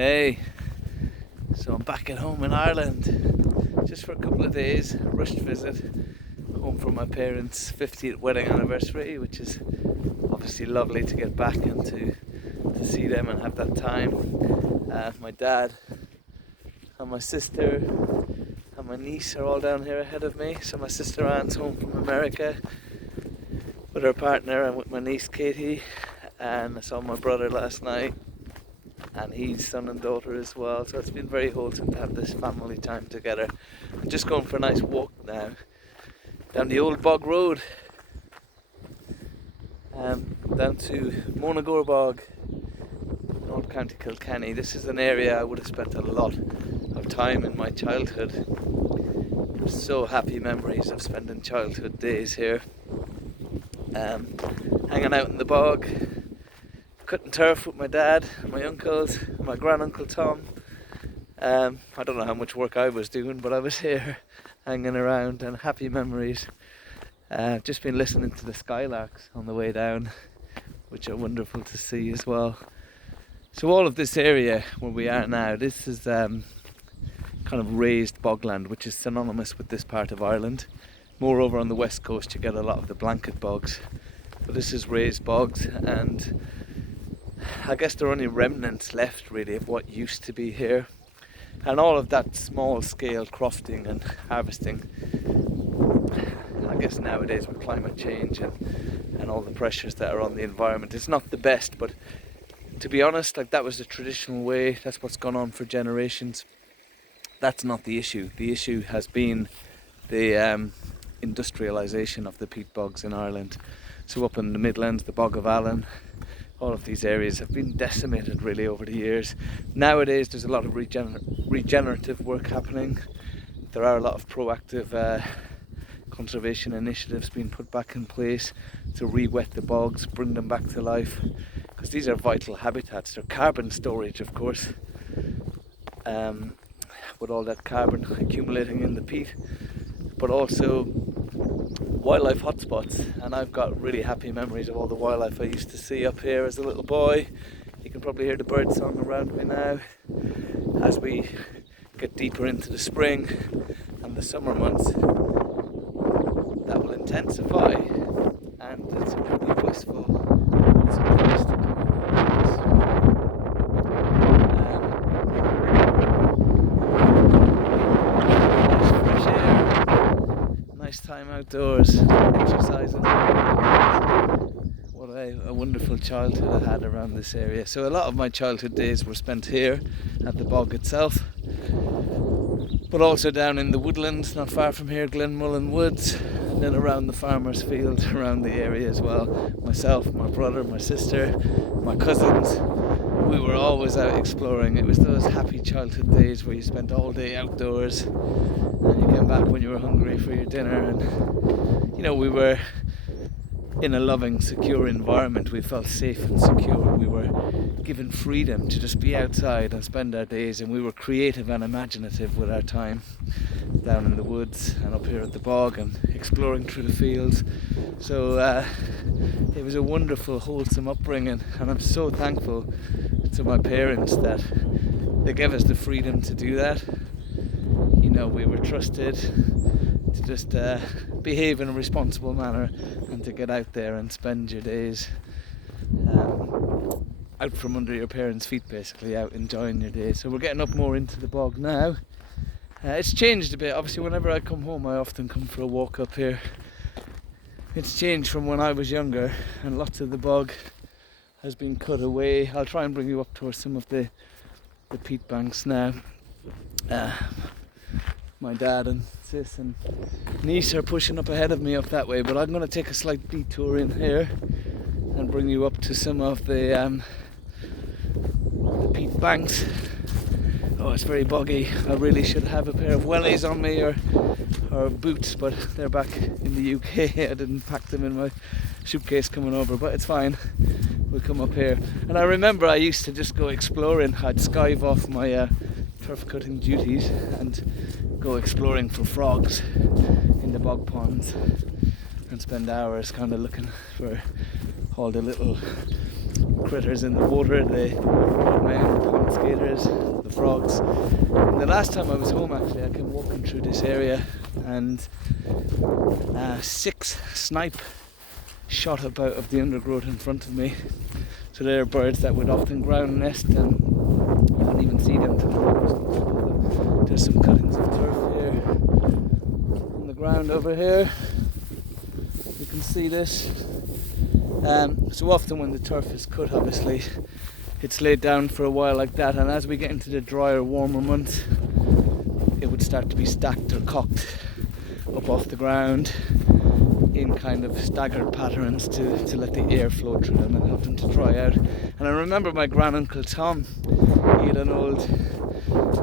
Hey, so I'm back at home in Ireland just for a couple of days, a rushed visit home for my parents' 50th wedding anniversary, which is obviously lovely to get back and to see them and have that time. My dad and my sister and my niece are all down here ahead of me. So my sister Anne's home from America with her partner and with my niece Katie, and I saw my brother last night and his son and daughter as well, so it's been very wholesome to have this family time together. I'm just going for a nice walk now down the old bog road, down to Monagore bog, North County Kilkenny. This is an area I would have spent a lot of time in my childhood. There's so happy memories of spending childhood days here, hanging out in the bog, cutting turf with my dad, my uncles, my granduncle Tom. I don't know how much work I was doing, but I was here hanging around, and happy memories. Just been listening to the skylarks on the way down, which are wonderful to see as well. So all of this area where we are now, this is kind of raised bogland, which is synonymous with this part of Ireland. Moreover, on the west coast you get a lot of the blanket bogs, but this is raised bogs, and I guess there are only remnants left really of what used to be here. And all of that small scale crofting and harvesting, I guess nowadays with climate change and all the pressures that are on the environment, it's not the best, but to be honest, like, that was the traditional way, that's what's gone on for generations. That's not the issue. The issue has been the industrialisation of the peat bogs in Ireland. So up in the Midlands, the Bog of Allen, all of these areas have been decimated really over the years. Nowadays there's a lot of regenerative work happening. There are a lot of proactive conservation initiatives being put back in place to re-wet the bogs, bring them back to life, because these are vital habitats. They're carbon storage, of course, with all that carbon accumulating in the peat, but also wildlife hotspots. And I've got really happy memories of all the wildlife I used to see up here as a little boy. You can probably hear the bird song around me now. As we get deeper into the spring and the summer months, that will intensify, and it's a really blissful place to come. Fresh air, nice time outdoors, exercising. What a wonderful childhood I had around this area. So a lot of my childhood days were spent here at the bog itself, but also down in the woodlands not far from here, Glenmullen Woods, and then around the farmer's field around the area as well. Myself, my brother, my sister, my cousins, we were always out exploring. It was those happy childhood days where you spent all day outdoors and you came back when you were hungry for your dinner, and you know, we were in a loving, secure environment. We felt safe and secure. We were given freedom to just be outside and spend our days, and we were creative and imaginative with our time down in the woods and up here at the bog and exploring through the fields. So it was a wonderful, wholesome upbringing, and I'm so thankful to my parents that they gave us the freedom to do that. You know, we were trusted to just behave in a responsible manner and to get out there and spend your days out from under your parents' feet, basically, out enjoying your day. So we're getting up more into the bog now. It's changed a bit. Obviously, whenever I come home, I often come for a walk up here. It's changed from when I was younger, and lots of the bog has been cut away. I'll try and bring you up towards some of the peat banks now. My dad and sis and niece are pushing up ahead of me up that way, but I'm going to take a slight detour in here and bring you up to some of the peat banks. Oh, it's very boggy. I really should have a pair of wellies on me or boots, but they're back in the UK. I didn't pack them in my suitcase coming over, but it's fine. We'll come up here. And I remember I used to just go exploring. I'd skive off my turf cutting duties and go exploring for frogs in the bog ponds and spend hours kind of looking for all the little critters in the water, the men, the pond skaters, the frogs. And the last time I was home, actually, I came walking through this area and 6 snipe shot up out of the undergrowth in front of me. So they're birds that would often ground nest, and you wouldn't even see them till the frogs don't follow them. There's some cuttings of turf here on the ground over here. You can see this. So often when the turf is cut, obviously it's laid down for a while like that, and as we get into the drier, warmer months, it would start to be stacked or cocked up off the ground in kind of staggered patterns to let the air flow through them and help them to dry out. And I remember my granduncle Tom, he had an old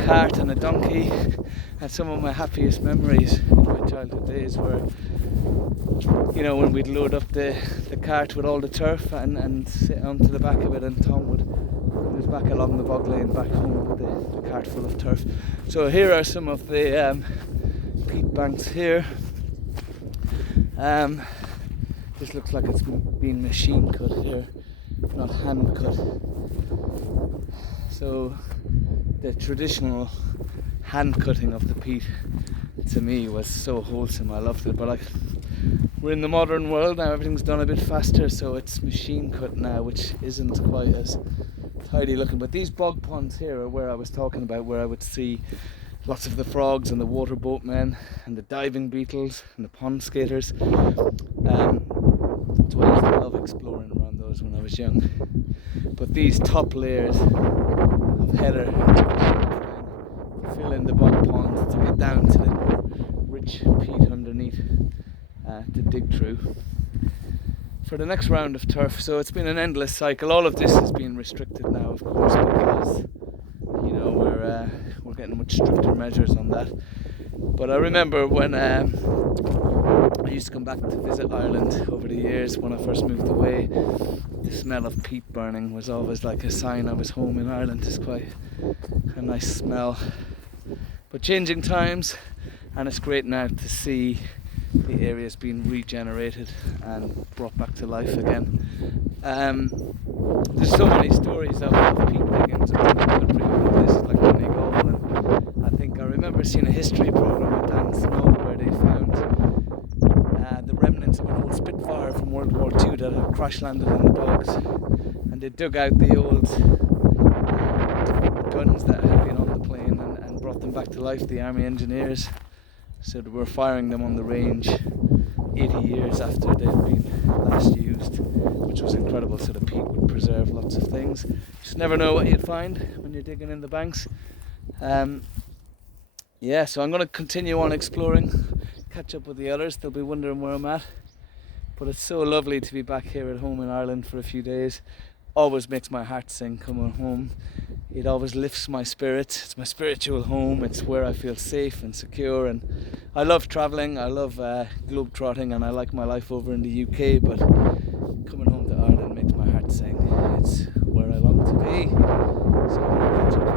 cart and a donkey, and some of my happiest memories in my childhood days were, you know, when we'd load up the cart with all the turf and sit onto the back of it, and Tom would put his back along the bog lane back home with the cart full of turf. So here are some of the peat banks here. This looks like it's been machine cut here, not hand cut. So the traditional hand cutting of the peat, to me, was so wholesome. I loved it. But we're in the modern world now, everything's done a bit faster, so it's machine cut now, which isn't quite as tidy looking. But these bog ponds here are where I was talking about, where I would see lots of the frogs and the water boatmen and the diving beetles and the pond skaters. So I used to love exploring around those when I was young. But these top layers of heather fill in the bog ponds to get down to the more rich peat underneath to dig through for the next round of turf. So it's been an endless cycle. All of this has been restricted now, of course, because we're getting much stricter measures on that. But I remember when I used to come back to visit Ireland over the years when I first moved away, the smell of peat burning was always like a sign I was home in Ireland. It's quite a nice smell. But changing times, and it's great now to see the areas being regenerated and brought back to life again. There's so many stories of peat diggings around the country, places like Monagore, and I think I remember seeing a history programme with Dan Snow where they found the remnants of an old Spitfire from World War II that had crash landed in the bogs, and they dug out the old guns that had been on the plane and brought them back to life, the army engineers. So they were firing them on the range 80 years after they'd been last used, which was incredible. So the peat would preserve lots of things. Just never know what you'd find when you're digging in the banks. So I'm going to continue on exploring, catch up with the others. They'll be wondering where I'm at. But it's so lovely to be back here at home in Ireland for a few days. Always makes my heart sing coming home. It always lifts my spirits. It's my spiritual home. It's where I feel safe and secure. And I love travelling. I love globe-trotting, and I like my life over in the UK. But coming home to Ireland makes my heart sing. It's where I long to be. So I'm going to catch up